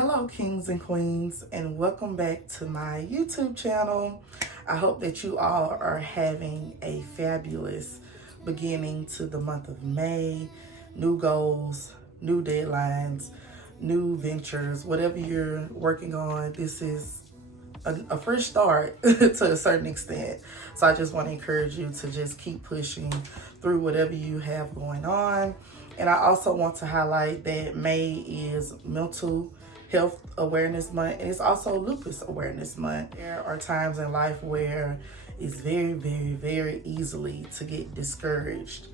Hello kings and queens, and welcome back to my YouTube channel. I hope that you all are having a fabulous beginning to the month of May. New goals, new deadlines, new ventures, whatever you're working on. This is a fresh start to a certain extent. So I just want to encourage you to just keep pushing through whatever you have going on. And I also want to highlight that May is Mental Health Awareness Month, and it's also Lupus Awareness Month. There are times in life where it's very easily to get discouraged.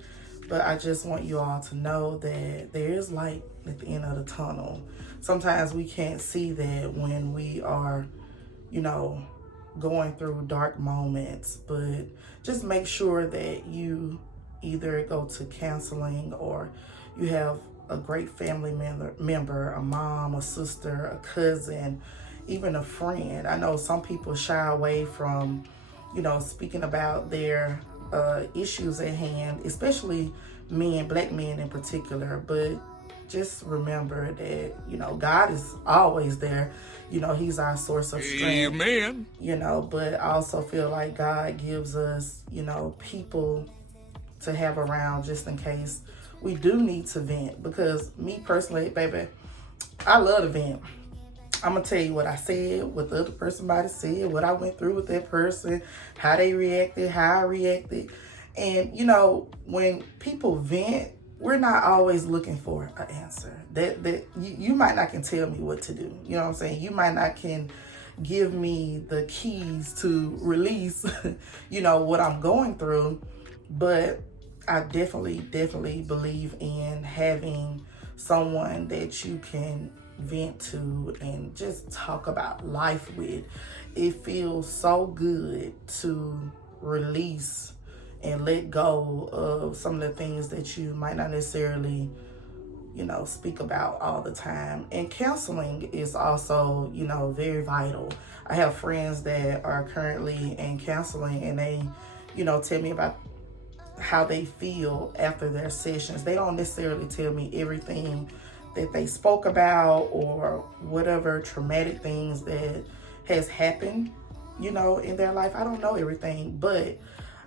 But I just want you all to know that there is light at the end of the tunnel. Sometimes we can't see that when we are, going through dark moments, but just make sure that you either go to counseling or you have a great family member, a mom, a sister, a cousin, even a friend. I know some people shy away from, speaking about their issues at hand, especially men, black men in particular, but just remember that, God is always there. He's our source of strength. Amen. But I also feel like God gives us, people to have around just in case we do need to vent. Because me personally, baby, I love to vent. I'm going to tell you what I said, what the other person might have said, what I went through with that person, how they reacted, how I reacted. And, when people vent, we're not always looking for an answer. That you might not can tell me what to do. You know what I'm saying? You might not can give me the keys to release, what I'm going through. But I definitely believe in having someone that you can vent to and just talk about life with. It feels so good to release and let go of some of the things that you might not necessarily, speak about all the time. And counseling is also, very vital. I have friends that are currently in counseling and they, tell me about how they feel after their sessions. They don't necessarily tell me everything that they spoke about or whatever traumatic things that has happened, in their life. I don't know everything, but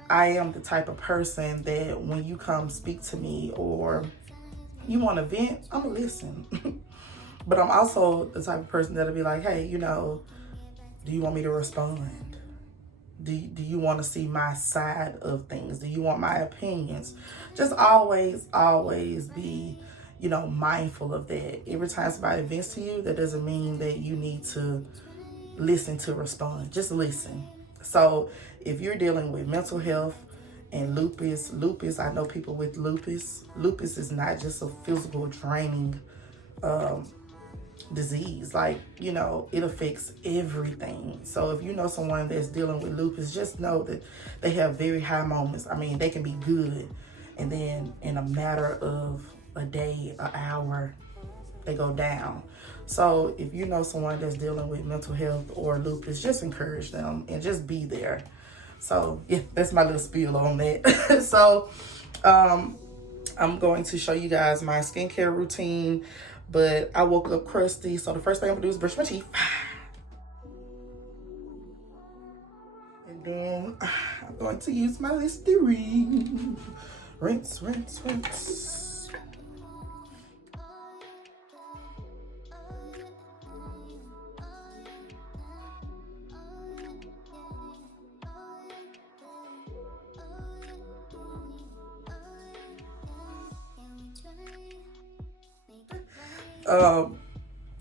I am the type of person that when you come speak to me or you want to vent, I'm gonna listen. But I'm also the type of person that'll be like, hey, do you want me to respond? Do you want to see my side of things? Do you want my opinions? Just always be, mindful of that. Every time somebody vents to you, that doesn't mean that you need to listen to respond. Just listen. So if you're dealing with mental health and lupus, I know people with lupus. Lupus is not just a physical draining disease. Like, it affects everything. So if you know someone that's dealing with lupus, just know that they have very high moments. I mean, they can be good, and then in a matter of a day, an hour, they go down. So if you know someone that's dealing with mental health or lupus, just encourage them and just be there. So yeah, that's my little spiel on that. So I'm going to show you guys my skincare routine, but I woke up crusty. So the first thing I'm gonna do is brush my teeth. And then I'm going to use my Listerine. Rinse.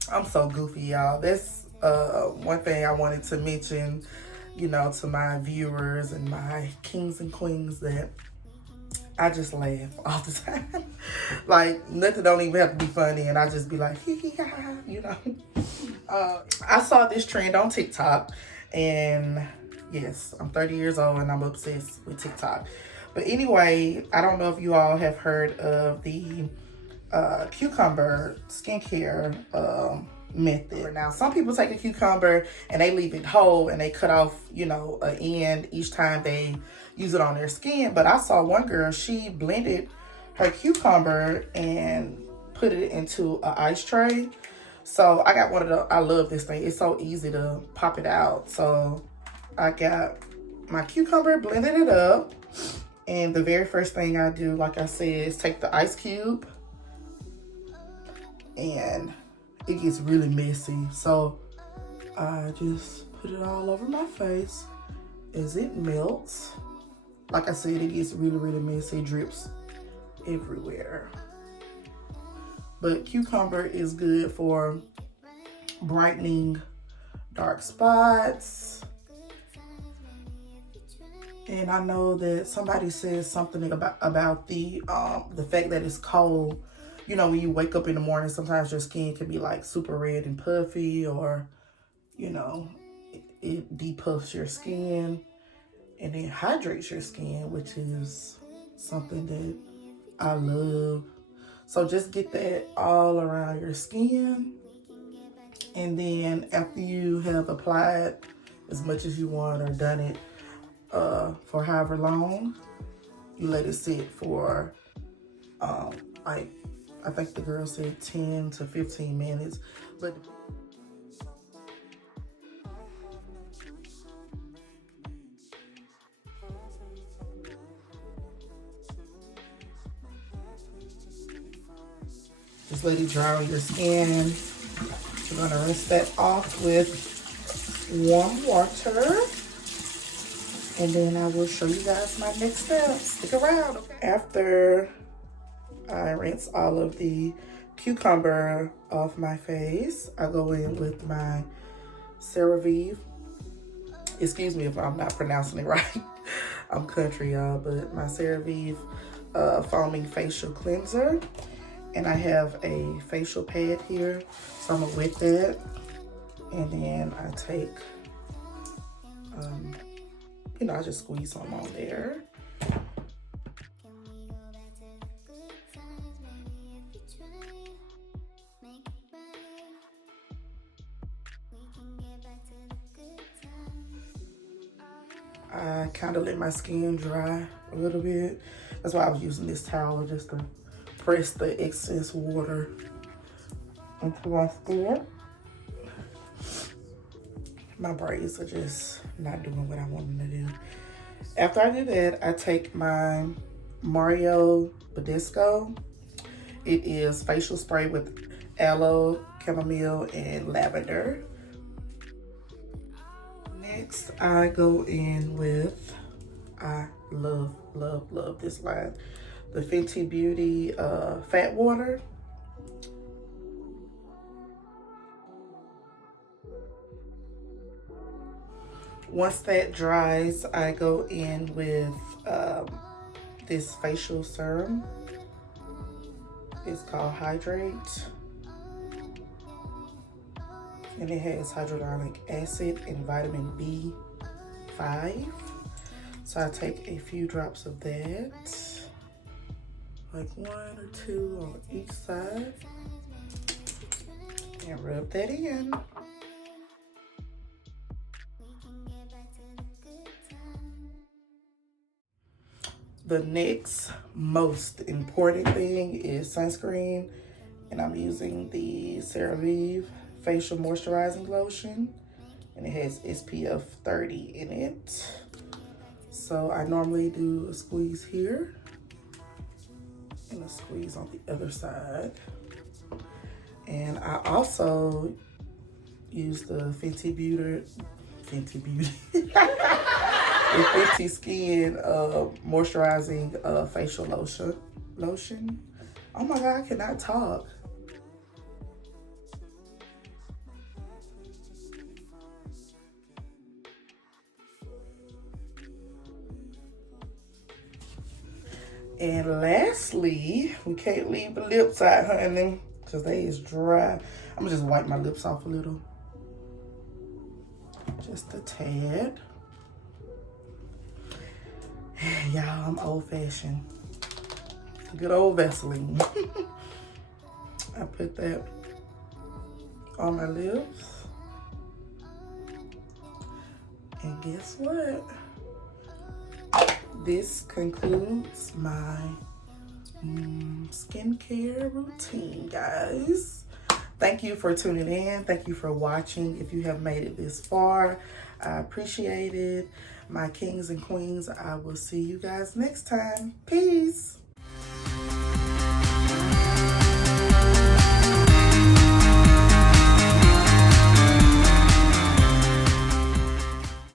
I'm so goofy, y'all. That's one thing I wanted to mention, to my viewers and my kings and queens, that I just laugh all the time. Like, nothing don't even have to be funny, and I just be like, I saw this trend on TikTok, and yes, I'm 30 years old and I'm obsessed with TikTok. But anyway, I don't know if you all have heard of the cucumber skincare method. Now, some people take a cucumber and they leave it whole and they cut off, an end each time they use it on their skin. But I saw one girl, she blended her cucumber and put it into an ice tray. So I got one of the, I love this thing. It's so easy to pop it out. So I got my cucumber, blended it up. And the very first thing I do, like I said, is take the ice cube. And it gets really messy. So I just put it all over my face as it melts. Like I said, it gets really, really messy, drips everywhere. But cucumber is good for brightening dark spots. And I know that somebody says something about the fact that it's cold. You know, when you wake up in the morning, sometimes your skin can be like super red and puffy, or, you know, it depuffs your skin and it hydrates your skin, which is something that I love. So just get that all around your skin. And then after you have applied as much as you want or done it for however long, you let it sit for like, I think the girl said 10 to 15 minutes. But just let it dry on your skin. You're gonna rinse that off with warm water. And then I will show you guys my next step. Stick around, okay? After I rinse all of the cucumber off my face, I go in with my CeraVe. Excuse me if I'm not pronouncing it right. I'm country, y'all, but my CeraVe foaming facial cleanser. And I have a facial pad here, so I'm gonna wet that. And then I take, you know, I just squeeze some on there. I kind of let my skin dry a little bit. That's why I was using this towel, just to press the excess water into my skin. My braids are just not doing what I want them to do. After I do that, I take my Mario Badescu. It is facial spray with aloe, chamomile, and lavender. Next, I go in with, I love, love, love this line, the Fenty Beauty Fat Water. Once that dries, I go in with this facial serum. It's called Hydrate. And it has hyaluronic acid and vitamin B5. So I take a few drops of that, like 1 or 2 on each side, and rub that in. The next most important thing is sunscreen, and I'm using the CeraVe Facial Moisturizing Lotion, and it has SPF 30 in it. So I normally do a squeeze here and a squeeze on the other side. And I also use the Fenty Beauty, the Fenty Skin Moisturizing Facial Lotion. Oh my God, I cannot talk. And lastly, we can't leave the lips out, honey, because they is dry. I'm gonna just wipe my lips off a little. Just a tad. Y'all, I'm old fashioned. Good old Vaseline. I put that on my lips. And guess what? This concludes my skincare routine, guys. Thank you for tuning in. Thank you for watching. If you have made it this far, I appreciate it. My kings and queens, I will see you guys next time. Peace.